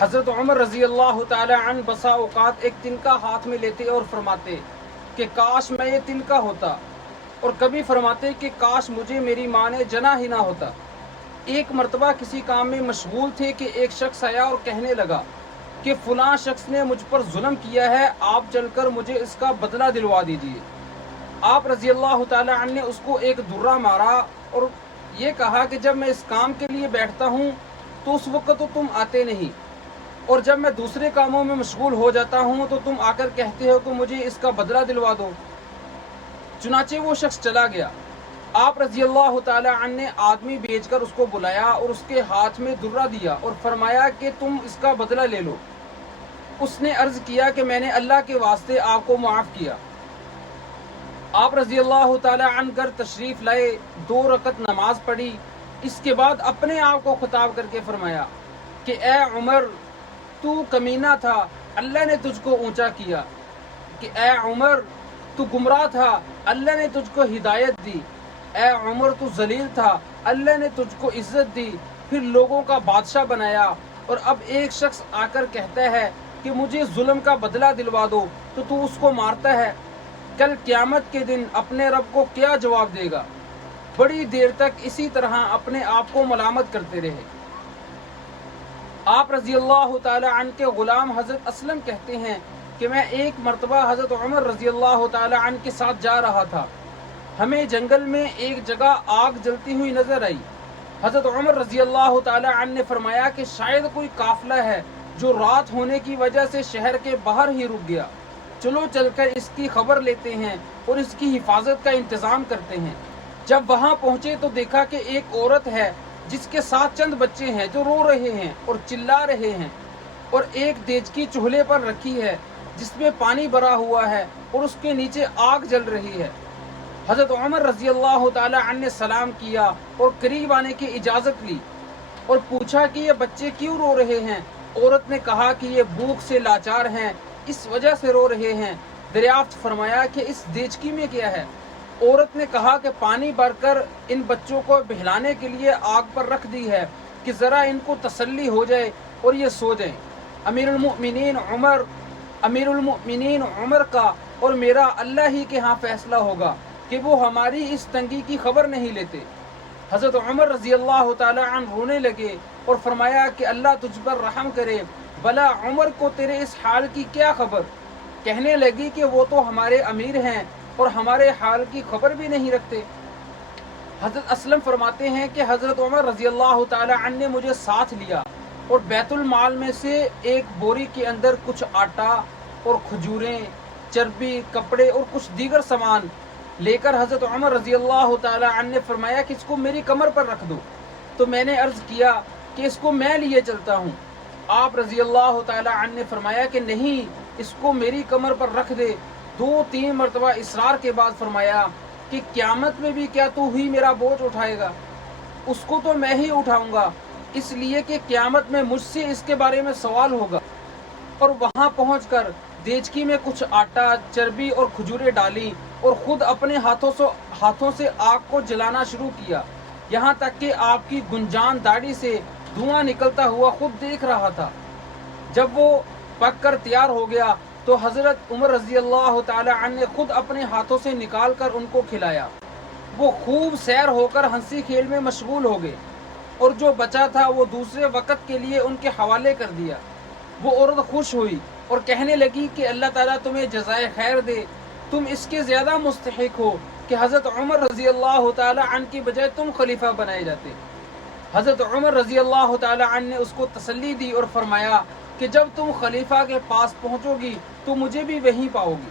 حضرت عمر رضی اللہ تعالی عنہ بسا اوقات ایک تنکا ہاتھ میں لیتے اور فرماتے کہ کاش میں یہ تنکا ہوتا، اور کبھی فرماتے کہ کاش مجھے میری ماں نے جنا ہی نہ ہوتا۔ ایک مرتبہ کسی کام میں مشغول تھے کہ ایک شخص آیا اور کہنے لگا کہ فلاں شخص نے مجھ پر ظلم کیا ہے، آپ چل کر مجھے اس کا بدلہ دلوا دیجیے۔ آپ رضی اللہ تعالی عنہ نے اس کو ایک درہ مارا اور یہ کہا کہ جب میں اس کام کے لیے بیٹھتا ہوں تو اس وقت تو تم آتے نہیں، اور جب میں دوسرے کاموں میں مشغول ہو جاتا ہوں تو تم آ کر کہتے ہو کہ مجھے اس کا بدلہ دلوا دو۔ چنانچہ وہ شخص چلا گیا۔ آپ رضی اللہ تعالی عنہ نے آدمی بھیج کر اس کو بلایا اور اس کے ہاتھ میں درہ دیا اور فرمایا کہ تم اس کا بدلہ لے لو۔ اس نے عرض کیا کہ میں نے اللہ کے واسطے آپ کو معاف کیا۔ آپ رضی اللہ تعالی عنہ گھر تشریف لائے، 2 رکعت نماز پڑھی، اس کے بعد اپنے آپ کو خطاب کر کے فرمایا کہ اے عمر، تو کمینہ تھا، اللہ نے تجھ کو اونچا کیا، کہ اے عمر تو گمراہ تھا، اللہ نے تجھ کو ہدایت دی، اے عمر تو ذلیل تھا، اللہ نے تجھ کو عزت دی، پھر لوگوں کا بادشاہ بنایا، اور اب ایک شخص آ کر کہتا ہے کہ مجھے ظلم کا بدلہ دلوا دو تو اس کو مارتا ہے۔ کل قیامت کے دن اپنے رب کو کیا جواب دے گا؟ بڑی دیر تک اسی طرح اپنے آپ کو ملامت کرتے رہے۔ آپ رضی اللہ تعالی عنہ کے غلام حضرت اسلم کہتے ہیں کہ میں ایک مرتبہ حضرت عمر رضی اللہ تعالی عنہ کے ساتھ جا رہا تھا، ہمیں جنگل میں ایک جگہ آگ جلتی ہوئی نظر آئی۔ حضرت عمر رضی اللہ تعالی عنہ نے فرمایا کہ شاید کوئی قافلہ ہے جو رات ہونے کی وجہ سے شہر کے باہر ہی رک گیا، چلو چل کر اس کی خبر لیتے ہیں اور اس کی حفاظت کا انتظام کرتے ہیں۔ جب وہاں پہنچے تو دیکھا کہ ایک عورت ہے جس کے ساتھ چند بچے ہیں جو رو رہے ہیں اور چلا رہے ہیں، اور ایک دیچکی چولہے پر رکھی ہے جس میں پانی بھرا ہوا ہے اور اس کے نیچے آگ جل رہی ہے۔ حضرت عمر رضی اللہ تعالی عنہ نے سلام کیا اور قریب آنے کی اجازت لی اور پوچھا کہ یہ بچے کیوں رو رہے ہیں؟ عورت نے کہا کہ یہ بھوک سے لاچار ہیں، اس وجہ سے رو رہے ہیں۔ دریافت فرمایا کہ اس دیچکی میں کیا ہے؟ عورت نے کہا کہ پانی بھر کر ان بچوں کو بہلانے کے لیے آگ پر رکھ دی ہے کہ ذرا ان کو تسلی ہو جائے اور یہ سو جائیں۔ امیر المؤمنین عمر کا اور میرا اللہ ہی کے ہاں فیصلہ ہوگا کہ وہ ہماری اس تنگی کی خبر نہیں لیتے۔ حضرت عمر رضی اللہ تعالی عنہ رونے لگے اور فرمایا کہ اللہ تجھ پر رحم کرے، بھلا عمر کو تیرے اس حال کی کیا خبر؟ کہنے لگی کہ وہ تو ہمارے امیر ہیں اور ہمارے حال کی خبر بھی نہیں رکھتے۔ حضرت اسلم فرماتے ہیں کہ حضرت عمر رضی اللہ تعالی عنہ نے مجھے ساتھ لیا اور بیت المال میں سے ایک بوری کے اندر کچھ آٹا اور کھجوریں، چربی، کپڑے اور کچھ دیگر سامان لے کر حضرت عمر رضی اللہ تعالی عنہ نے فرمایا کہ اس کو میری کمر پر رکھ دو، تو میں نے عرض کیا کہ اس کو میں لیے چلتا ہوں۔ آپ رضی اللہ تعالی عنہ نے فرمایا کہ نہیں، اس کو میری کمر پر رکھ دے۔ 2-3 مرتبہ اصرار کے بعد فرمایا کہ قیامت میں بھی کیا تو ہی میرا بوجھ اٹھائے گا؟ اس کو تو میں ہی اٹھاؤں گا، اس لیے کہ قیامت میں مجھ سے اس کے بارے میں سوال ہوگا۔ اور وہاں پہنچ کر دیچکی میں کچھ آٹا، چربی اور کھجوریں ڈالی اور خود اپنے ہاتھوں سے آگ کو جلانا شروع کیا، یہاں تک کہ آپ کی گنجان داڑھی سے دھواں نکلتا ہوا خود دیکھ رہا تھا۔ جب وہ پک کر تیار ہو گیا تو حضرت عمر رضی اللہ تعالی عنہ نے خود اپنے ہاتھوں سے نکال کر ان کو کھلایا۔ وہ خوب سیر ہو کر ہنسی کھیل میں مشغول ہو گئے، اور جو بچا تھا وہ دوسرے وقت کے لیے ان کے حوالے کر دیا۔ وہ عورت خوش ہوئی اور کہنے لگی کہ اللہ تعالیٰ تمہیں جزائے خیر دے، تم اس کے زیادہ مستحق ہو کہ حضرت عمر رضی اللہ تعالی عنہ کی بجائے تم خلیفہ بنائے جاتے۔ حضرت عمر رضی اللہ تعالی عنہ نے اس کو تسلی دی اور فرمایا کہ جب تم خلیفہ کے پاس پہنچو گی تو مجھے بھی وہیں پاؤ گی۔